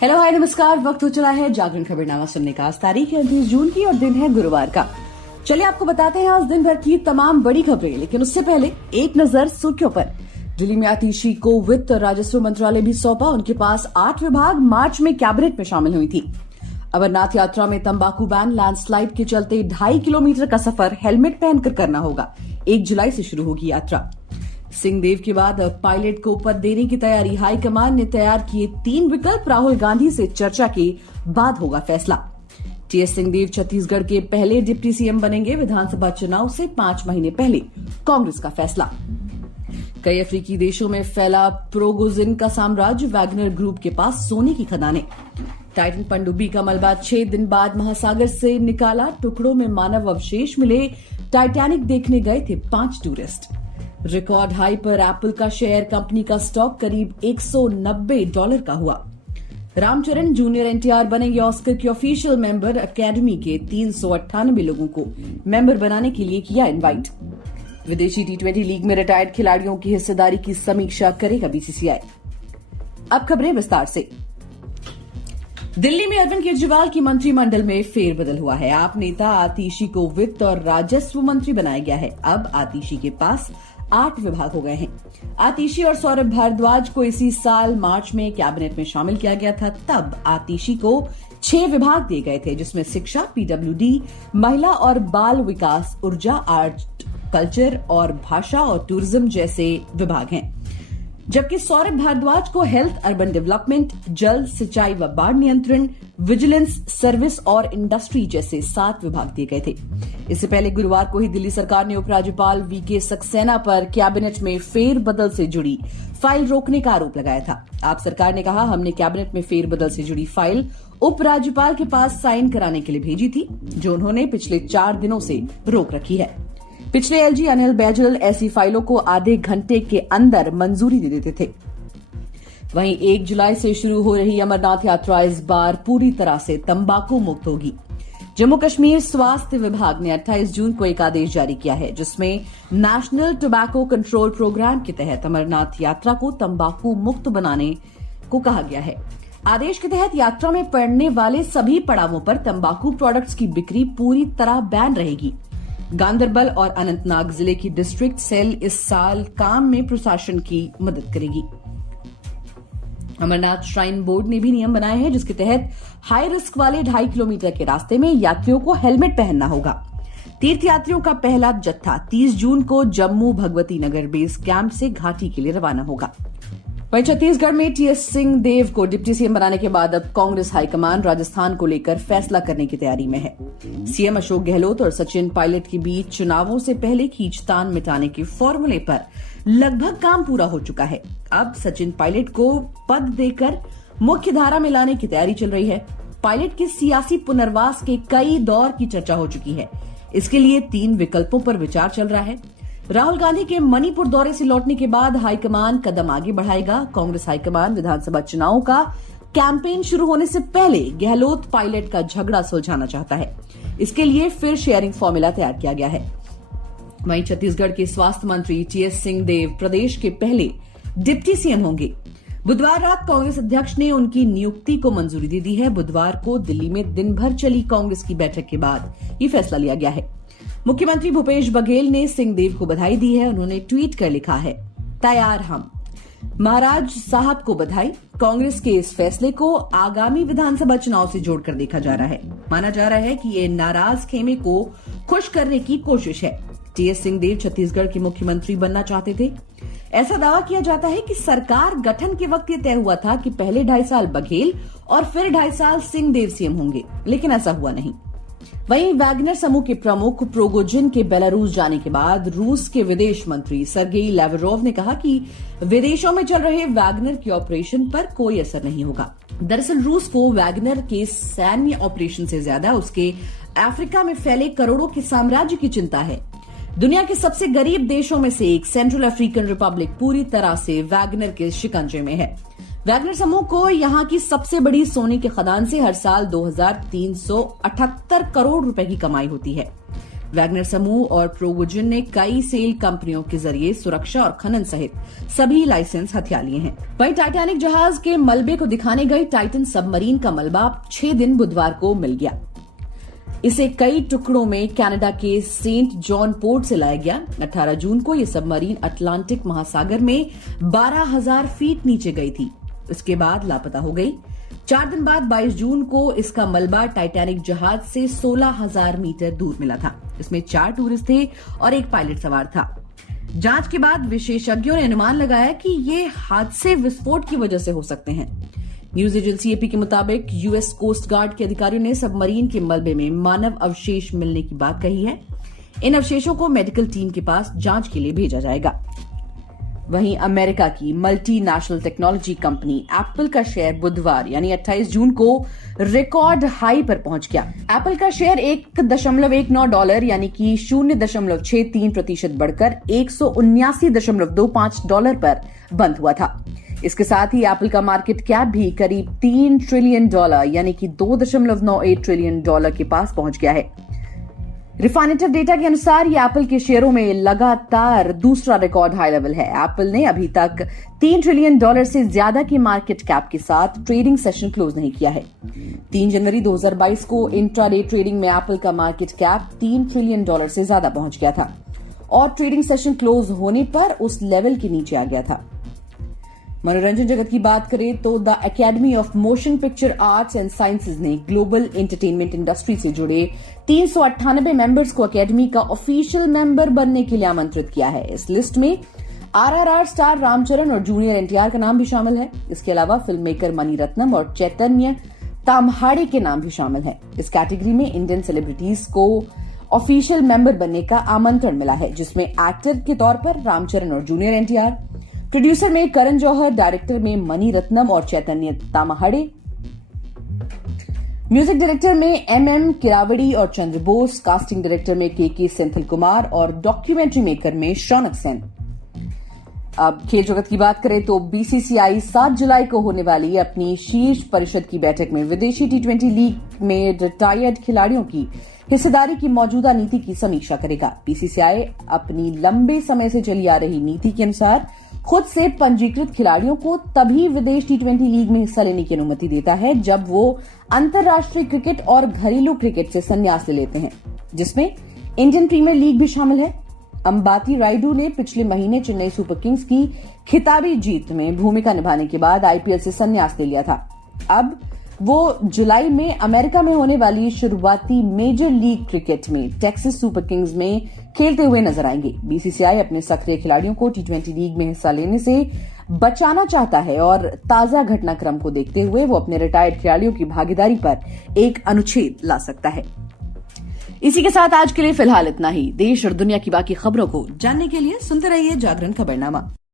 Hello hi नमस्कार। वक्त हो चला है जागरण खबरनामा सुनने का। आज तारीख है 29 जून की और दिन है गुरुवार का। चलिए आपको बताते हैं आज दिन भर की तमाम बड़ी खबरें, लेकिन उससे पहले एक नजर सुर्खियों पर। दिल्ली में आतिशी को वित्त और राजस्व मंत्रालय भी सौंपा। उनके पास 8 विभाग मार्च में कैबिनेट में शामिल हुई थी। अमरनाथ यात्रा में तंबाकू बैन, लैंडस्लाइड के चलते 2.5 किलोमीटर का सफर हेलमेट पहनकर करना होगा। 1 जुलाई से शुरू होगी यात्रा। सिंहदेव के बाद अब पायलट को पद देने की तैयारी। हाईकमान ने तैयार किए 3 विकल्प। राहुल गांधी से चर्चा के बाद होगा फैसला। टीएस सिंहदेव छत्तीसगढ़ के पहले डिप्टी सीएम बनेंगे। विधानसभा चुनाव से 5 महीने पहले कांग्रेस का फैसला। कई अफ्रीकी देशों में फैला प्रोगोजिन का साम्राज्य। वैगनर ग्रुप के पास सोने की खदानें। टाइटन पनडुब्बी का मलबा 6 दिन बाद महासागर से निकाला। टुकड़ों में मानव अवशेष मिले। टाइटैनिक देखने गए थे 5 टूरिस्ट। रिकॉर्ड हाई पर एप्पल का शेयर, कंपनी का स्टॉक करीब $190 का हुआ। रामचरण जूनियर एनटीआर बनेंगे ऑस्कर के ऑफिशियल मेंबर। अकेडमी के 398 लोगों को मेंबर बनाने के लिए किया इनवाइट। विदेशी T20 लीग में रिटायर्ड खिलाड़ियों की हिस्सेदारी की समीक्षा करेगा बीसीसीआई। अब खबरें विस्तार से। दिल्ली में अरविंद केजरीवाल की मंत्रिमंडल में फेरबदल हुआ है। आप नेता आतिशी को वित्त और राजस्व मंत्री बनाया गया है। अब आतिशी के पास 8 विभाग हो गए हैं। आतिशी और सौरभ भारद्वाज को इसी साल मार्च में कैबिनेट में शामिल किया गया था। तब आतिशी को 6 विभाग दिए गए थे, जिसमें शिक्षा, पीडब्ल्यूडी, महिला और बाल विकास, ऊर्जा, आर्ट, कल्चर और भाषा और टूरिज्म जैसे विभाग हैं। जबकि सौरभ भारद्वाज को हेल्थ, अर्बन डेवलपमेंट, जल, सिंचाई व बाढ़ नियंत्रण, विजिलेंस, सर्विस और इंडस्ट्री जैसे 7 विभाग दिए गए थे। इससे पहले गुरुवार को ही दिल्ली सरकार ने उपराज्यपाल वीके सक्सेना पर कैबिनेट में फेरबदल से जुड़ी फाइल रोकने का आरोप लगाया था। आप सरकार ने कहा, हमने कैबिनेट में फेरबदल से जुड़ी फाइल उपराज्यपाल के पास साइन कराने के लिए भेजी थी, जो उन्होंने पिछले 4 दिनों से रोक रखी है। पिछले एलजी अनिल बैजल ऐसी फाइलों को आधे घंटे के अंदर मंजूरी दे देते थे। वहीं 1 जुलाई से शुरू हो रही अमरनाथ यात्रा इस बार पूरी तरह से तंबाकू मुक्त होगी। जम्मू कश्मीर स्वास्थ्य विभाग ने 28 जून को एक आदेश जारी किया है, जिसमें नेशनल टोबैको कंट्रोल प्रोग्राम के तहत अमरनाथ यात्रा को तंबाकू मुक्त बनाने को कहा गया है। आदेश के तहत यात्रा में पड़ने वाले सभी पड़ावों पर तंबाकू प्रोडक्ट्स की बिक्री पूरी तरह बैन रहेगी। गांदरबल और अनंतनाग जिले की डिस्ट्रिक्ट सेल इस साल काम में प्रशासन की मदद करेगी। अमरनाथ श्राइन बोर्ड ने भी नियम बनाए हैं, जिसके तहत हाई रिस्क वाले 2.5 किलोमीटर के रास्ते में यात्रियों को हेलमेट पहनना होगा। तीर्थयात्रियों का पहला जत्था 30 जून को जम्मू भगवती नगर बेस कैंप से घाटी के लिए रवाना होगा। वहीं छत्तीसगढ़ में टीएस सिंहदेव को डिप्टी सीएम बनाने के बाद अब कांग्रेस हाईकमान राजस्थान को लेकर फैसला करने की तैयारी में है। सीएम अशोक गहलोत और सचिन पायलट के बीच चुनावों से पहले खींचतान मिटाने के फॉर्मूले पर लगभग काम पूरा हो चुका है। अब सचिन पायलट को पद देकर मुख्य धारा में लाने की तैयारी चल रही है। पायलट के सियासी पुनर्वास के कई दौर की चर्चा हो चुकी है। इसके लिए 3 विकल्पों पर विचार चल रहा है। राहुल गांधी के मणिपुर दौरे से लौटने के बाद हाईकमान कदम आगे बढ़ाएगा। कांग्रेस हाईकमान विधानसभा चुनाव का कैंपेन शुरू होने से पहले गहलोत पायलट का झगड़ा सुलझाना चाहता है। इसके लिए फिर शेयरिंग फॉर्मूला तैयार किया गया है। वहीं छत्तीसगढ़ के स्वास्थ्य मंत्री टीएस सिंहदेव प्रदेश के पहले डिप्टी सीएम होंगे। बुधवार रात कांग्रेस अध्यक्ष ने उनकी नियुक्ति को मंजूरी दे दी है। बुधवार को दिल्ली में दिन भर चली कांग्रेस की बैठक के बाद ये फैसला लिया गया है। मुख्यमंत्री भूपेश बघेल ने सिंहदेव को बधाई दी है। उन्होंने ट्वीट कर लिखा है, तैयार हम। महाराज साहब को बधाई। कांग्रेस के इस फैसले को आगामी विधानसभा चुनाव से जोड़कर देखा जा रहा है। माना जा रहा है कि ये नाराज खेमे को खुश करने की कोशिश है। टीएस सिंहदेव छत्तीसगढ़ के मुख्यमंत्री बनना चाहते थे। ऐसा दावा किया जाता है कि सरकार गठन के वक्त ये तय हुआ था कि पहले 2.5 साल बघेल और फिर 2.5 साल सिंहदेव सीएम होंगे, लेकिन ऐसा हुआ नहीं। वहीं वैगनर समूह के प्रमुख प्रोगोजिन के बेलारूस जाने के बाद रूस के विदेश मंत्री सर्गेई लैवरोव ने कहा कि विदेशों में चल रहे वैगनर के ऑपरेशन पर कोई असर नहीं होगा। दरअसल रूस को वैगनर के सैन्य ऑपरेशन से ज्यादा उसके अफ्रीका में फैले करोड़ों के साम्राज्य की चिंता है। दुनिया के सबसे गरीब देशों में से एक सेंट्रल अफ्रीकन रिपब्लिक पूरी तरह से वैगनर के शिकंजे में है। वैगनर समूह को यहां की सबसे बड़ी सोने की खदान से हर साल 2378 करोड़ रुपए की कमाई होती है। वैगनर समूह और प्रोवुजन ने कई सेल कंपनियों के जरिए सुरक्षा और खनन सहित सभी लाइसेंस हथिया लिए हैं। वहीं टाइटैनिक जहाज के मलबे को दिखाने गई टाइटन सबमरीन का मलबा 6 दिन बुधवार को मिल गया। इसे कई टुकड़ों में कनाडा के सेंट जॉन पोर्ट से लाया गया। 18 जून को यह सबमरीन अटलांटिक महासागर में 12,000 फीट नीचे गई थी। इसके बाद लापता हो गई। 4 दिन बाद 22 जून को इसका मलबा टाइटैनिक जहाज से 16,000 मीटर दूर मिला था। इसमें 4 टूरिस्ट थे और एक पायलट सवार था। जांच के बाद विशेषज्ञों ने अनुमान लगाया कि ये हादसे विस्फोट की वजह से हो सकते हैं। न्यूज एजेंसी एपी के मुताबिक यूएस कोस्ट गार्ड के अधिकारियों ने सबमरीन के मलबे में मानव अवशेष मिलने की बात कही है। इन अवशेषों को मेडिकल टीम के पास जांच के लिए भेजा जाएगा। वहीं अमेरिका की मल्टीनेशनल टेक्नोलॉजी कंपनी एप्पल का शेयर बुधवार यानी 28 जून को रिकॉर्ड हाई पर पहुंच गया। एप्पल का शेयर $1.19 यानी कि 0.63% बढ़कर $179.25 पर बंद हुआ था। इसके साथ ही एप्पल का मार्केट कैप भी करीब $3 ट्रिलियन यानी कि $2.98 ट्रिलियन के पास पहुंच गया है। रिफाइनेटिव डेटा के अनुसार ये एप्पल के शेयरों में लगातार दूसरा रिकॉर्ड हाई लेवल है। एप्पल ने अभी तक $3 ट्रिलियन से ज्यादा की मार्केट कैप के साथ ट्रेडिंग सेशन क्लोज नहीं किया है। 3 जनवरी 2022 को इंट्राडे ट्रेडिंग में एप्पल का मार्केट कैप $3 ट्रिलियन से ज्यादा पहुंच गया था और ट्रेडिंग सेशन क्लोज होने पर उस लेवल के नीचे आ गया था। मनोरंजन जगत की बात करें तो the academy of motion picture arts and sciences ने ग्लोबल एंटरटेनमेंट इंडस्ट्री से जुड़े 398 मेंबर्स को एकेडमी का ऑफिशियल मेंबर बनने के लिए आमंत्रित किया है। इस लिस्ट में आरआरआर स्टार रामचरण और जूनियर एनटीआर का नाम भी शामिल है। इसके अलावा फिल्म मेकर मणिरत्नम और चैतन्य ताम्हाड़े के नाम भी शामिल है। इस कैटेगरी में इंडियन सेलिब्रिटीज को ऑफिशियल मेंबर बनने का आमंत्रण मिला है, जिसमें एक्टर के तौर पर रामचरण और जूनियर एनटीआर, प्रोड्यूसर में करण जौहर, डायरेक्टर में मणिरत्नम और चैतन्य ताम्हाड़े, म्यूजिक डायरेक्टर में एमएम किरावड़ी और चंद्र बोस, कास्टिंग डायरेक्टर में के सेंथिल कुमार और डॉक्यूमेंट्री मेकर में शौनक सेन। अब खेल जगत की बात करें तो बीसीसीआई 7 जुलाई को होने वाली अपनी शीर्ष परिषद की बैठक में विदेशी टी20 लीग में रिटायर्ड खिलाड़ियों की हिस्सेदारी की मौजूदा नीति की समीक्षा करेगा। बीसीसीआई अपनी लंबे समय से चली आ रही नीति के अनुसार खुद से पंजीकृत खिलाड़ियों को तभी विदेश टी20 लीग में हिस्सा लेने की अनुमति देता है जब वो अंतर्राष्ट्रीय क्रिकेट और घरेलू क्रिकेट से संन्यास ले लेते हैं, जिसमें इंडियन प्रीमियर लीग भी शामिल है। अंबाती रायडू ने पिछले महीने चेन्नई सुपर किंग्स की खिताबी जीत में भूमिका निभाने के बाद आईपीएल से संन्यास ले लिया था। अब वो जुलाई में अमेरिका में होने वाली शुरुआती मेजर लीग क्रिकेट में टेक्सास सुपर किंग्स में खेलते हुए नजर आएंगे। बीसीसीआई अपने सक्रिय खिलाड़ियों को टी20 लीग में हिस्सा लेने से बचाना चाहता है और ताजा घटनाक्रम को देखते हुए वो अपने रिटायर्ड खिलाड़ियों की भागीदारी पर एक अनुच्छेद ला सकता है। इसी के साथ आज के लिए फिलहाल इतना ही। देश और दुनिया की बाकी खबरों को जानने के लिए सुनते रहिए जागरण खबरनामा।